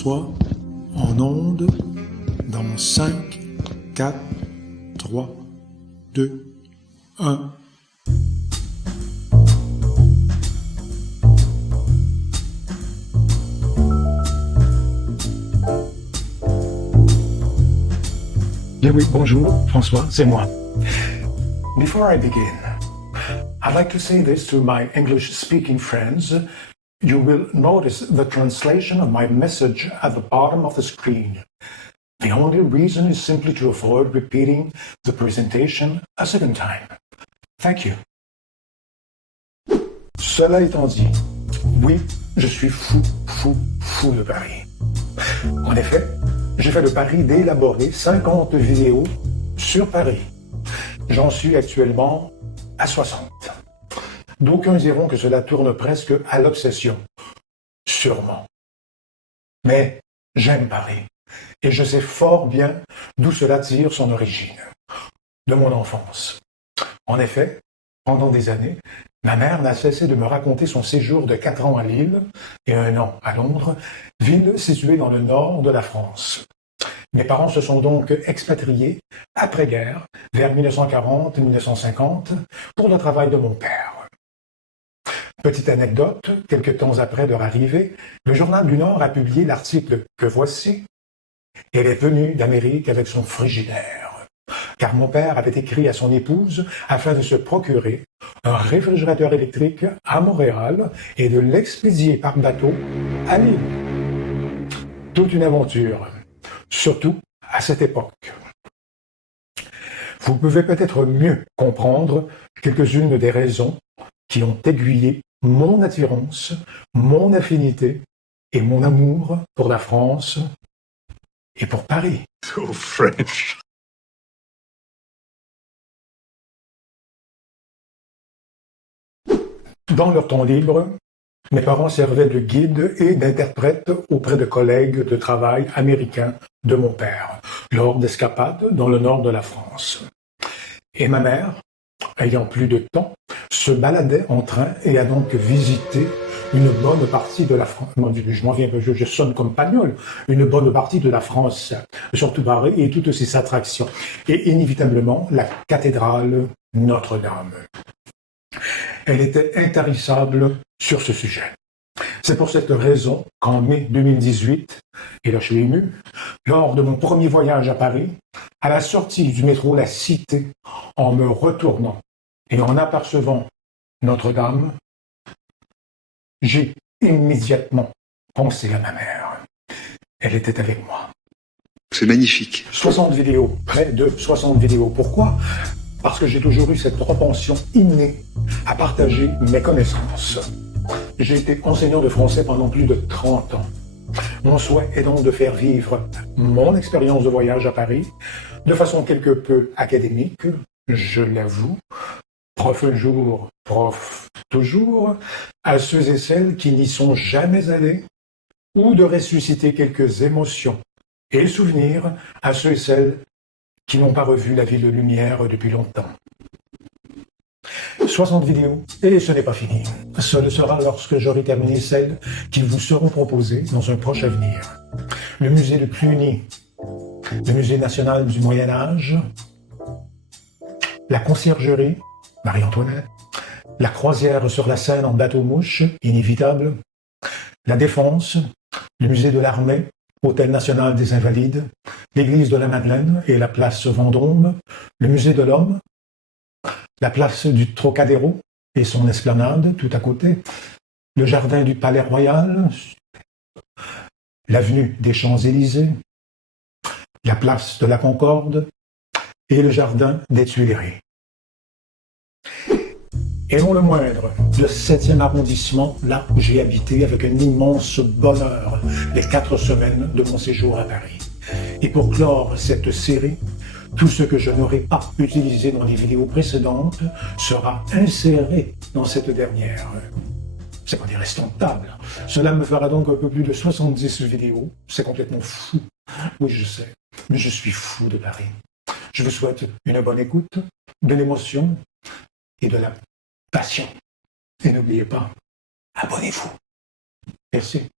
François, en onde, dans 5, 4, 3, 2, 1. Bien oui, bonjour, François, c'est moi. Before I begin, I'd like to say this to my English-speaking friends. You will notice the translation of my message at the bottom of the screen. The only reason is simply to avoid repeating the presentation a second time. Thank you. Cela étant dit, oui, je suis fou de Paris. En effet, j'ai fait le pari d'élaborer 50 vidéos sur Paris. J'en suis actuellement à 60. D'aucuns diront que cela tourne presque à l'obsession. Sûrement. Mais j'aime Paris. Et je sais fort bien d'où cela tire son origine. De mon enfance. En effet, pendant des années, ma mère n'a cessé de me raconter son séjour de 4 ans à Lille et 1 an à Londres, ville située dans le nord de la France. Mes parents se sont donc expatriés après-guerre, vers 1940-1950, pour le travail de mon père. Petite anecdote, quelques temps après leur arrivée, le Journal du Nord a publié l'article que voici. Elle est venue d'Amérique avec son frigidaire, car mon père avait écrit à son épouse afin de se procurer un réfrigérateur électrique à Montréal et de l'expédier par bateau à Lille. Toute une aventure, surtout à cette époque. Vous pouvez peut-être mieux comprendre quelques-unes des raisons qui ont aiguillé mon attirance, mon affinité et mon amour pour la France et pour Paris. So French. Dans leur temps libre, mes parents servaient de guide et d'interprète auprès de collègues de travail américains de mon père, lors d'escapades dans le nord de la France. Et ma mère, ayant plus de temps, se baladait en train et a donc visité une bonne partie de la France. Je sonne comme Pagnol. Une bonne partie de la France, surtout Paris et toutes ses attractions. Et inévitablement, la cathédrale Notre-Dame. Elle était intarissable sur ce sujet. C'est pour cette raison qu'en mai 2018, et là je suis ému, lors de mon premier voyage à Paris, à la sortie du métro La Cité, en me retournant et en apercevant Notre-Dame, j'ai immédiatement pensé à ma mère. Elle était avec moi. C'est magnifique. 60 vidéos, près de 60 vidéos. Pourquoi ? Parce que j'ai toujours eu cette propension innée à partager mes connaissances. J'ai été enseignant de français pendant plus de 30 ans. Mon souhait est donc de faire vivre mon expérience de voyage à Paris de façon quelque peu académique, je l'avoue, prof un jour, prof toujours, à ceux et celles qui n'y sont jamais allés, ou de ressusciter quelques émotions et souvenirs à ceux et celles qui n'ont pas revu la ville lumière depuis longtemps. 60 vidéos, et ce n'est pas fini. Ce le sera lorsque j'aurai terminé celles qui vous seront proposées dans un proche avenir. Le musée de Cluny, le musée national du Moyen-Âge, la conciergerie, Marie-Antoinette, la croisière sur la Seine en bateau-mouche, inévitable, la Défense, le musée de l'Armée, Hôtel national des Invalides, l'église de la Madeleine et la place Vendôme, le musée de l'Homme, la place du Trocadéro et son esplanade tout à côté, le jardin du Palais Royal, l'avenue des Champs-Élysées, la place de la Concorde et le jardin des Tuileries. Et non le moindre, le 7e arrondissement, là où j'ai habité avec un immense bonheur les 4 semaines de mon séjour à Paris. Et pour clore cette série, tout ce que je n'aurais pas utilisé dans les vidéos précédentes sera inséré dans cette dernière. C'est pas dire estampable. Cela me fera donc un peu plus de 70 vidéos. C'est complètement fou. Oui, je sais, mais je suis fou de Paris. Je vous souhaite une bonne écoute, de l'émotion et de la passion. Et n'oubliez pas, abonnez-vous. Merci.